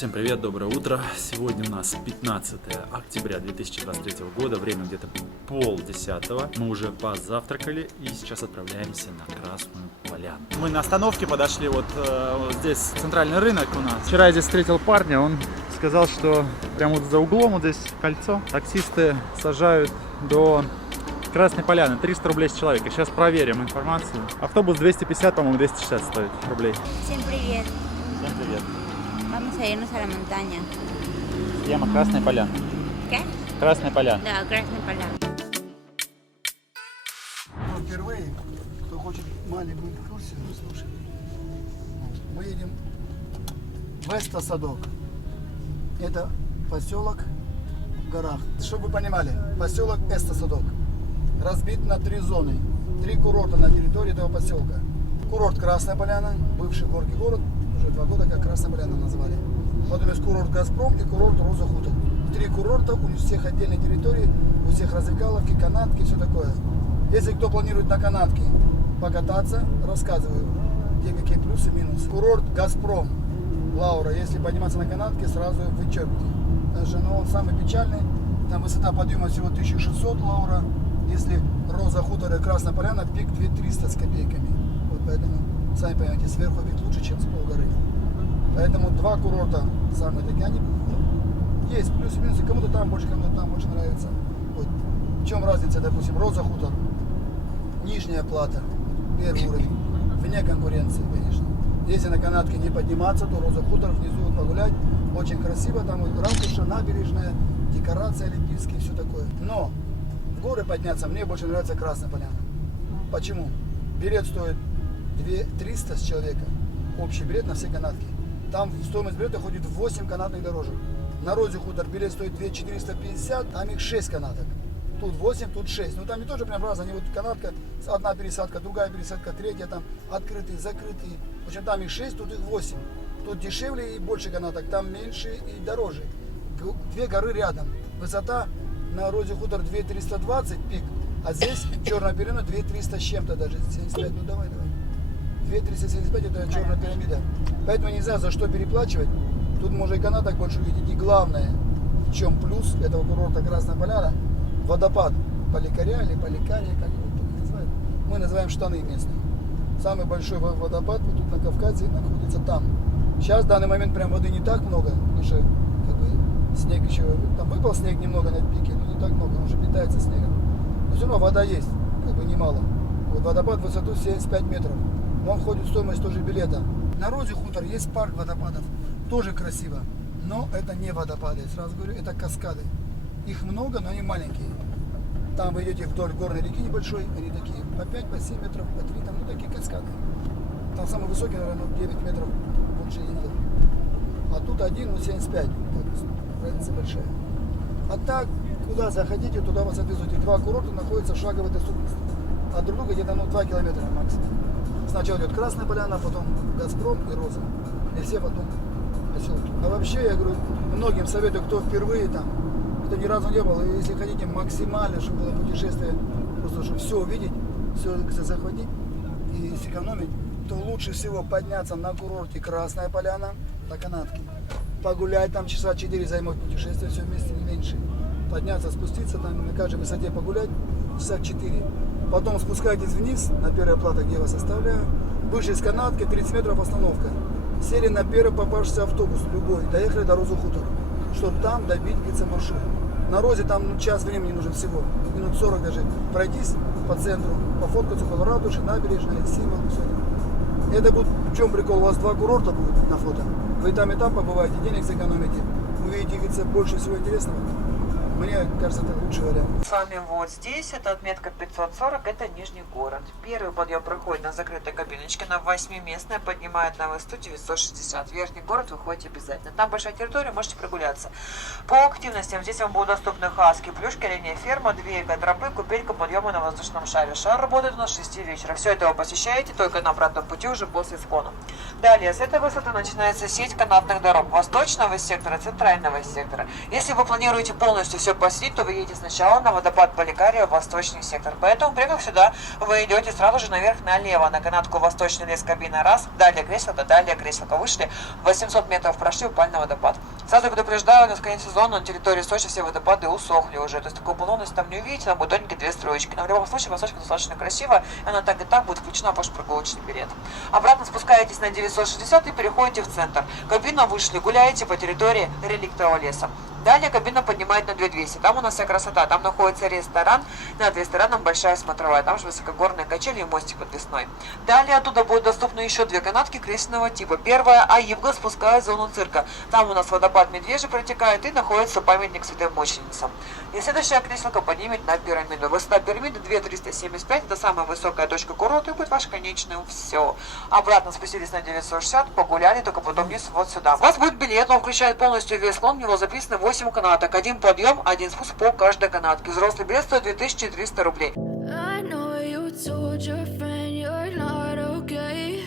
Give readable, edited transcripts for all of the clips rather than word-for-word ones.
Всем привет, доброе утро. Сегодня у нас 15 октября 2023 года, время где-то 9:30. Мы уже позавтракали и сейчас отправляемся на Красную Поляну. Мы на остановке подошли, вот здесь центральный рынок у нас. Вчера я здесь встретил парня, он сказал, что прямо вот за углом, вот здесь кольцо, таксисты сажают до Красной Поляны, 300 рублей с человека. Сейчас проверим информацию. Автобус 250, по-моему, 260 стоит рублей. Всем привет. Всем привет. Vamos a irnos a la montaña. Тема Красная Поляна. ¿Qué? Красная Поляна. Да, Красная Поляна. Впервые, кто хочет маленькую экскурсию, слушай. Мы едем в Эстосадок. Это поселок в горах. Чтобы вы понимали, поселок Эстосадок разбит на 3 зоны. 3 курорта на территории этого поселка. Курорт Красная Поляна, бывший горный город, уже 2 года как Красная Поляна назвали. Потом есть курорт Газпром и курорт Роза Хутор. 3 курорта, у всех отдельные территории, у всех развлекаловки, канатки, все такое. Если кто планирует на канатке покататься, рассказываю, где какие плюсы и минусы. Курорт Газпром, Лаура, если подниматься на канатке, сразу вычеркните. Даже, он самый печальный, там высота подъема всего 1600, Лаура. Если Роза Хутор и Красная Поляна, пик 2300 с копейками. Вот поэтому, сами понимаете, сверху вид лучше, чем с полгоры. Поэтому 2 курорта самые такие, они есть плюсы и минусы, кому-то там больше нравится. Вот. В чем разница, допустим, Роза Хутор, нижняя плата, первый уровень, вне конкуренции, конечно. Если на канатке не подниматься, то Роза Хутор внизу погулять, очень красиво, там вот ратуша, набережная, декорации олимпийские, все такое. Но в горы подняться мне больше нравится Красная Поляна. Почему? Билет стоит 2300 с человека, общий билет на все канатки. Там в стоимость билета ходит 8 канатных дорожек. На Розе Хутор билет стоит 2450, там их 6 канаток. Тут 8, тут 6. Но там не тоже прям разные. Они вот канатка, одна пересадка, другая пересадка, третья там открытые, закрытые. В общем, там их 6, тут их 8. Тут дешевле и больше канаток, там меньше и дороже. 2 горы рядом. Высота на Розе Хутор 2320 пик, а здесь Черная пирамида 2300 с чем-то даже, 75, ну давай. 2375 это Черная пирамида. Поэтому не знаю, за что переплачивать. Тут можно и канаток больше увидеть. И главное, в чем плюс этого курорта Красная Поляна, водопад Поликаря или Поликария, как его тут называют. Мы называем штаны местные. Самый большой водопад вот тут на Кавказе находится там. Сейчас в данный момент прям воды не так много, потому что как бы снег еще, там выпал снег немного на пике, но не так много, он уже питается снегом. Но все равно вода есть, как бы немало. Вот водопад в высоту 75 метров. Он входит в стоимость тоже билета. На Розе Хутор есть парк водопадов, тоже красиво, но это не водопады, сразу говорю, это каскады. Их много, но они маленькие. Там вы идете вдоль горной реки небольшой, они такие по 5, по 7 метров, по 3, там такие каскады. Там самый высокий, наверное, 9 метров, больше я не видел. А тут один, 75, разница большая. А так, куда заходите, туда вас отвезут. И 2 курорта находятся в шаговой доступности. А друг друга где-то 2 километра максимум. Сначала идет Красная Поляна, потом Газпром и Роза. И все потом поселки. А вообще, я говорю, многим советую, кто впервые там, кто ни разу не был, и если хотите максимально, чтобы было путешествие, просто чтобы все увидеть, все захватить и сэкономить, то лучше всего подняться на курорте Красная Поляна на канатке. Погулять там часа 4 займет путешествие, все вместе не меньше. Подняться, спуститься там на каждой высоте погулять часа 4. Потом спускайтесь вниз на первая плата, где я вас оставляю. Вышли с канатки, 30 метров остановка. Сели на первый попавшийся автобус, любой, доехали до Розы Хутор, чтобы там добить маршрут. На Розе там час времени нужно всего, минут 40 даже. Пройдись по центру, пофоткаться около ратуши, набережной, символ, все. Это будет, в чем прикол, у вас 2 курорта будут на фото. Вы там и там побываете, денег сэкономите, увидите вид больше всего интересного. Мне кажется, это лучший вариант. С вами вот здесь, это отметка 540, это Нижний город. Первый подъем проходит на закрытой кабиночке, на 8-местная, поднимает на высоту 960. Верхний город выходите обязательно. Там большая территория, можете прогуляться. По активностям здесь вам будут доступны хаски, плюшки, оленья ферма, 2 эко-тропы, купелька, подъемы на воздушном шаре. Шар работает у нас с 6 вечера. Все это вы посещаете только на обратном пути уже после склона. Далее, с этой высоты начинается сеть канатных дорог восточного сектора, центрального сектора. Если вы планируете полностью все посетить, то вы едете сначала на водопад Поликария в восточный сектор. Поэтому, приехав сюда, вы идете сразу же наверх налево, на канатку Восточный лес, кабина раз, далее Кресселка, вышли, 800 метров прошли, упали на водопад. Сразу предупреждаю, на конец сезона на территории Сочи все водопады усохли уже, то есть такой полностью там не увидите, там будут тоненькие две строечки. Но в любом случае Восточка достаточно красиво, и она так и так будет включена в ваш прогулочный билет. Обратно спускаетесь на 960 и переходите в центр. Кабина вышли, гуляете по территории реликтового леса. Далее кабина поднимает на 2200. Там у нас вся красота. Там находится ресторан. Над рестораном большая смотровая. Там же высокогорные качели и мостик подвесной. Далее оттуда будут доступны еще две канатки крестного типа. Первая Аивга спускает в зону цирка. Там у нас водопад Медвежий протекает и находится памятник святым мученицам. И следующая креслка поднимет на пирамиду. Высота пирамиды 2375. Это самая высокая точка курорта и будет ваш конечный. Все. Обратно спустились на 960, погуляли, только потом вниз вот сюда. У вас будет билет, он включает полностью весь склон, в него записано 8 канаток. Один подъем, один спуск по каждой канатке. Взрослый билет стоит 2300 рублей. I know you told your friend you're not okay.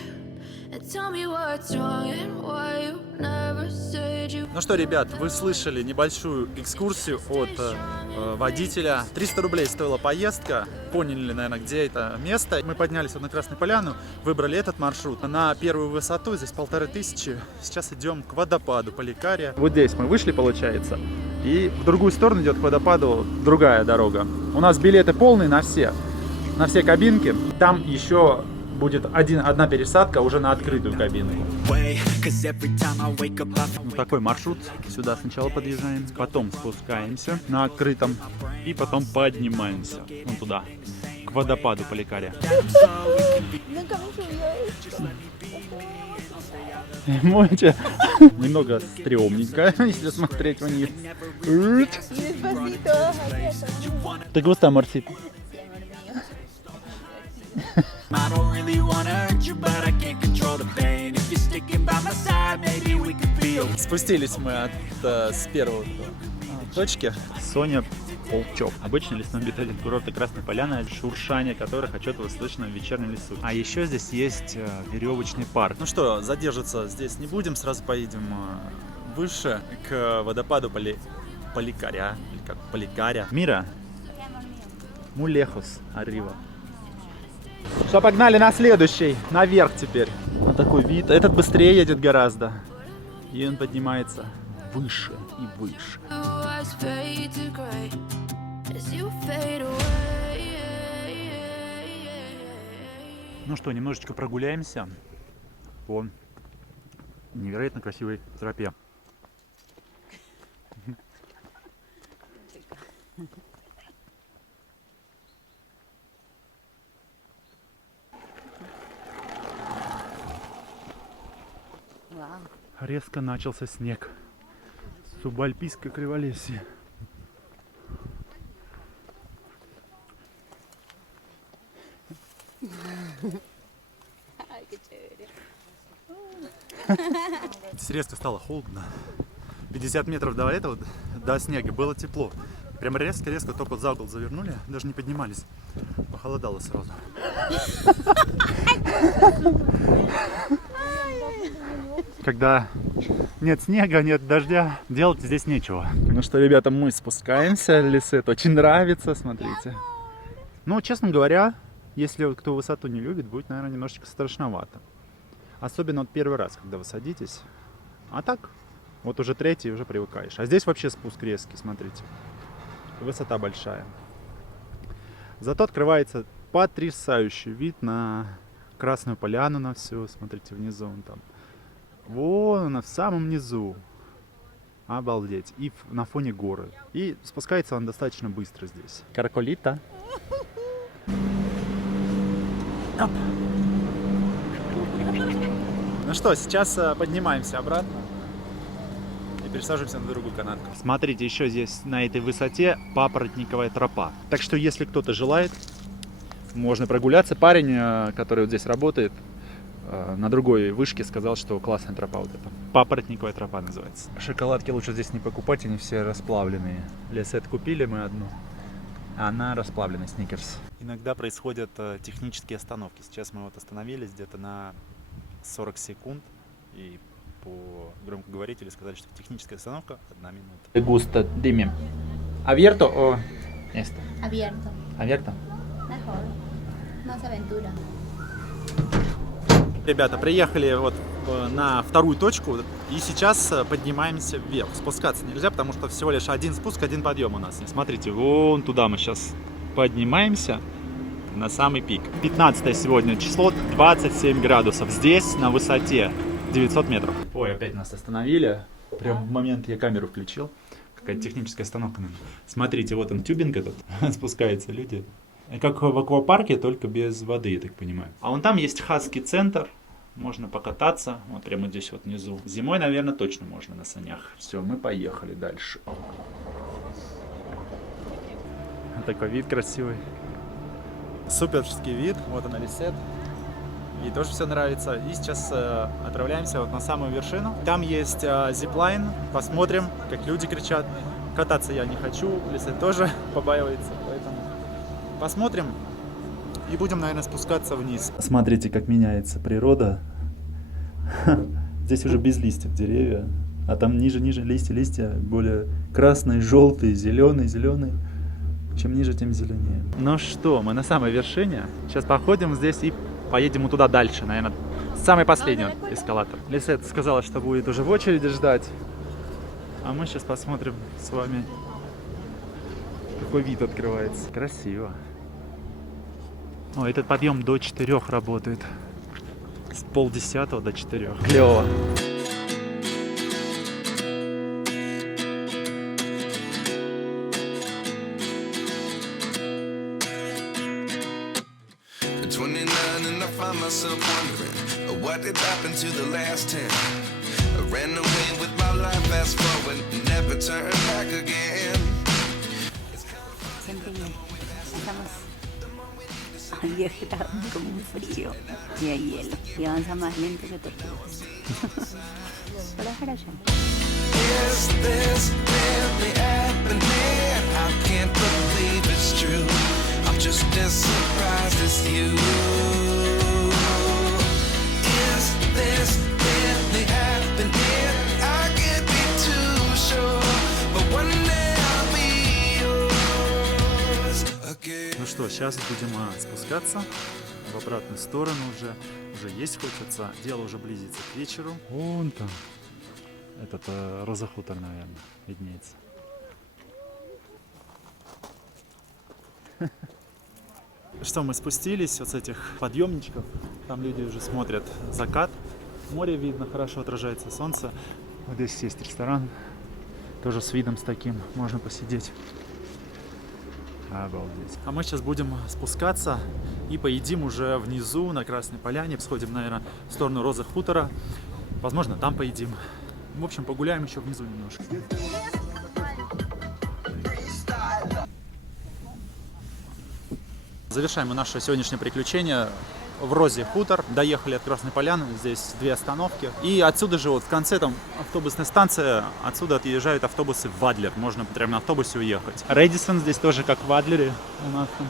And tell me what's wrong and why you never said you. Ну что, ребят, вы слышали небольшую экскурсию от водителя. 300 рублей стоила поездка. Поняли, наверное, где это место. Мы поднялись вот на Красную Поляну, выбрали этот маршрут. На первую высоту, здесь 1500. Сейчас идем к водопаду Поликария. Вот здесь мы вышли, получается. И в другую сторону идет к водопаду другая дорога. У нас билеты полные на все кабинки. Там еще будет одна пересадка уже на открытую кабинку. Вот такой маршрут. Сюда сначала подъезжаем, потом спускаемся на открытом и потом поднимаемся вон туда, к водопаду Поликария. Можете немного стрёмненько, если смотреть вниз. ¿Te gusta, amorcito? I don't really wanna hurt you, but I can't control the pain. If you're sticking by my side, maybe we could be okay. Спустились мы с первой точки. Соня Полчок. Обычный лесной обитатель курорта Красная Поляна, шуршание которых отчетливо слышно в вечернем лесу. А еще здесь есть веревочный парк. Ну что, задерживаться здесь не будем, сразу поедем выше к водопаду Поликария. Или как Поликария. Мира. Мулехус Арива. Что, погнали на следующий, наверх теперь. Вот такой вид. Этот быстрее едет гораздо. И он поднимается выше и выше. Ну что, немножечко прогуляемся по невероятно красивой тропе. Резко начался снег. Субальпийское криволесье. Здесь резко стало холодно. 50 метров до этого, до снега, было тепло. Прям резко только за угол завернули, даже не поднимались. Похолодало сразу. Когда нет снега, нет дождя, делать здесь нечего. Ну что, ребята, мы спускаемся. Лесет очень нравится, смотрите. Ну, честно говоря, если кто высоту не любит, будет, наверное, немножечко страшновато. Особенно вот первый раз, когда вы садитесь. А так, вот уже третий, уже привыкаешь. А здесь вообще спуск резкий, смотрите. Высота большая. Зато открывается потрясающий вид на Красную Поляну, на всю. Смотрите, внизу он там. Вон она, в самом низу. Обалдеть. И на фоне горы. И спускается он достаточно быстро здесь. Караколита. Оп. Ну что, сейчас поднимаемся обратно и пересаживаемся на другую канатку. Смотрите, еще здесь на этой высоте папоротниковая тропа. Так что, если кто-то желает, можно прогуляться. Парень, который вот здесь работает, на другой вышке сказал, что классная тропа вот эта. Папоротниковая тропа называется. Шоколадки лучше здесь не покупать, они все расплавленные. Лесет купили мы одну, а она расплавленная, сникерс. Иногда происходят технические остановки. Сейчас мы вот остановились где-то на 40 секунд. И по громкоговорителю сказали, что техническая остановка 1 минута. ¿Te gusta? Dime. ¿Abierto o esto? Abierto. ¿Abierto? Mejor. Más aventura. Ребята, приехали вот на вторую точку и сейчас поднимаемся вверх. Спускаться нельзя, потому что всего лишь один спуск, один подъем у нас. Смотрите, вон туда мы сейчас поднимаемся на самый пик. 15 сегодня число, 27 градусов. Здесь на высоте 900 метров. Ой, опять нас остановили. Прям в момент я камеру включил. Какая-то техническая остановка. Смотрите, вот он тюбинг этот. Спускаются люди. Как в аквапарке, только без воды, я так понимаю. А вон там есть хаски центр. Можно покататься. Вот прямо здесь вот внизу. Зимой, наверное, точно можно на санях. Все, мы поехали дальше. Такой вид красивый. Суперский вид. Вот она, Лисет. Ей тоже все нравится. И сейчас отправляемся вот на самую вершину. Там есть зиплайн. Посмотрим, как люди кричат. Кататься я не хочу. Лисет тоже побаивается. Поэтому посмотрим. И будем, наверное, спускаться вниз. Смотрите, как меняется природа. Здесь уже без листьев деревья. А там ниже листья более красные, желтые, зеленые. Чем ниже, тем зеленее. Ну что, мы на самой вершине. Сейчас походим здесь и поедем туда дальше, наверное. Самый последний эскалатор. Лисет сказала, что будет уже в очереди ждать. А мы сейчас посмотрим с вами, какой вид открывается. Красиво. О, этот подъем до 4 работает. С 9:30 до 4. Клево. Myself wondering what did happen to the last 10. I ran away with my life, fast forward, never turn back again. Siempre estamos al viaje como un frío y hay hielo y avanza más lento que tortugas. Pero es allá. Is this really happening? I can't believe it's true. I'm just as surprised as you. This really happening? I can't be too sure, but one day I'll be yours again. Ну что, сейчас будем спускаться в обратную сторону уже есть хочется. Дело уже близится к вечеру. Вон там. Этот Роза Хутор, наверное, виднеется. Что, мы спустились вот с этих подъемничков. Там люди уже смотрят закат. Море видно, хорошо отражается солнце. Вот здесь есть ресторан. Тоже с видом с таким. Можно посидеть. Обалдеть. А мы сейчас будем спускаться и поедим уже внизу на Красной Поляне. Сходим, наверное, в сторону Розы Хутора. Возможно, там поедим. В общем, погуляем еще внизу немножко. Завершаем мы наше сегодняшнее приключение в Розе Хутор. Доехали от Красной Поляны, здесь 2 остановки. И отсюда же вот в конце там автобусная станция, отсюда отъезжают автобусы в Адлер. Можно прямо на автобусе уехать. Рэдисон здесь тоже как в Адлере. У нас там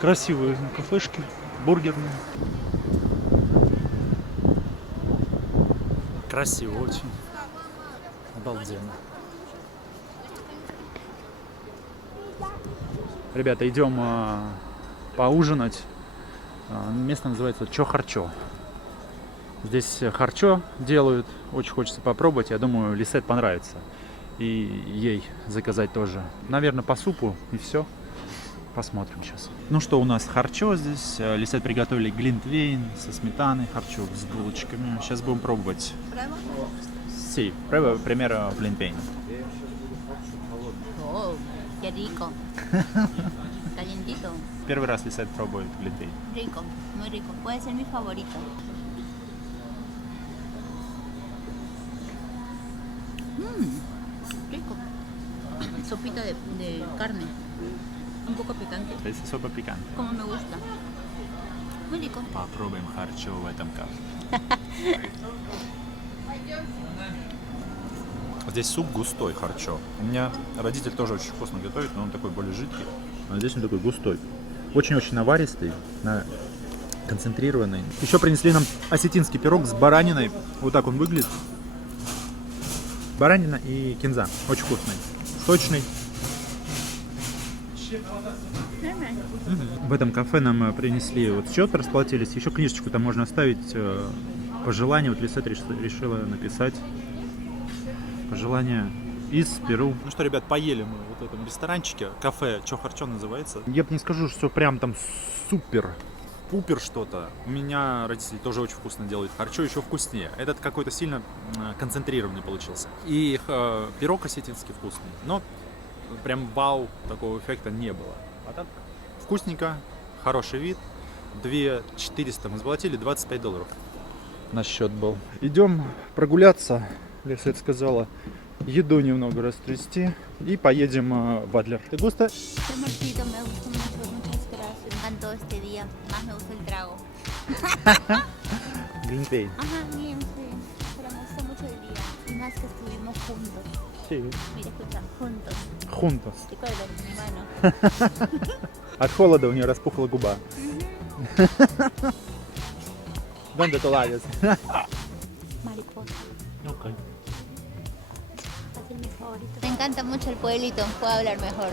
красивые кафешки, бургерные. Красиво очень. Обалденно. Ребята, идем поужинать. Место называется Чо Харчо. Здесь харчо делают. Очень хочется попробовать. Я думаю, Лисет понравится. И ей заказать тоже. Наверное, по супу и все. Посмотрим сейчас. Ну что, у нас харчо здесь. Лисет приготовили глинтвейн со сметаной, харчо с булочками. Сейчас будем пробовать. Sí, prueba primero глинтвейн. Oh, qué rico. Calientito. Первый раз Лисет пробует глинтвейн. Rico, muy rico. Puede ser mi favorito. Rico. Sopita de carne. Un poco picante. То есть особо пикантно. Como me gusta. Muy rico. Попробуем харчо в этом кафе. Здесь суп густой харчо. У меня родитель тоже очень вкусно готовит, но он такой более жидкий. А здесь он такой густой. Очень-очень наваристый. концентрированный. Еще принесли нам осетинский пирог с бараниной. Вот так он выглядит. Баранина и кинза. Очень вкусный. Сочный. В этом кафе нам принесли вот счет, расплатились. Еще книжечку там можно оставить. Пожелания. Вот Лисет решила написать. Пожелания из Перу. Ну что, ребят, поели мы вот в этом ресторанчике. Кафе Чохарчо называется. Я бы не скажу, что прям там супер-пупер что-то. У меня родители тоже очень вкусно делают. Харчо еще вкуснее. Этот какой-то сильно концентрированный получился. И пирог осетинский вкусный. Но прям вау, такого эффекта не было. А так вкусненько, хороший вид. 2400 мы заплатили, $25 наш счет был. Идем прогуляться, Лисет сказала, еду немного растрясти и поедем в Адлер. ¿Te gusta? Amorcito, me gusta mucho, muchas gracias. Me encantó este día, más me gusta el trago. Глинтвейн. Ajá, bien, sí. Pero me gusta mucho el día. Y más que estuvimos juntos. Sí. Mira, escucha, juntos. Juntos. Estoy con mi mano. От холода у нее распухла губа. ¿Dónde tú vayas? Mariposa. Okay. Es mi favorito. Me encanta mucho el pueblito, puedo hablar mejor.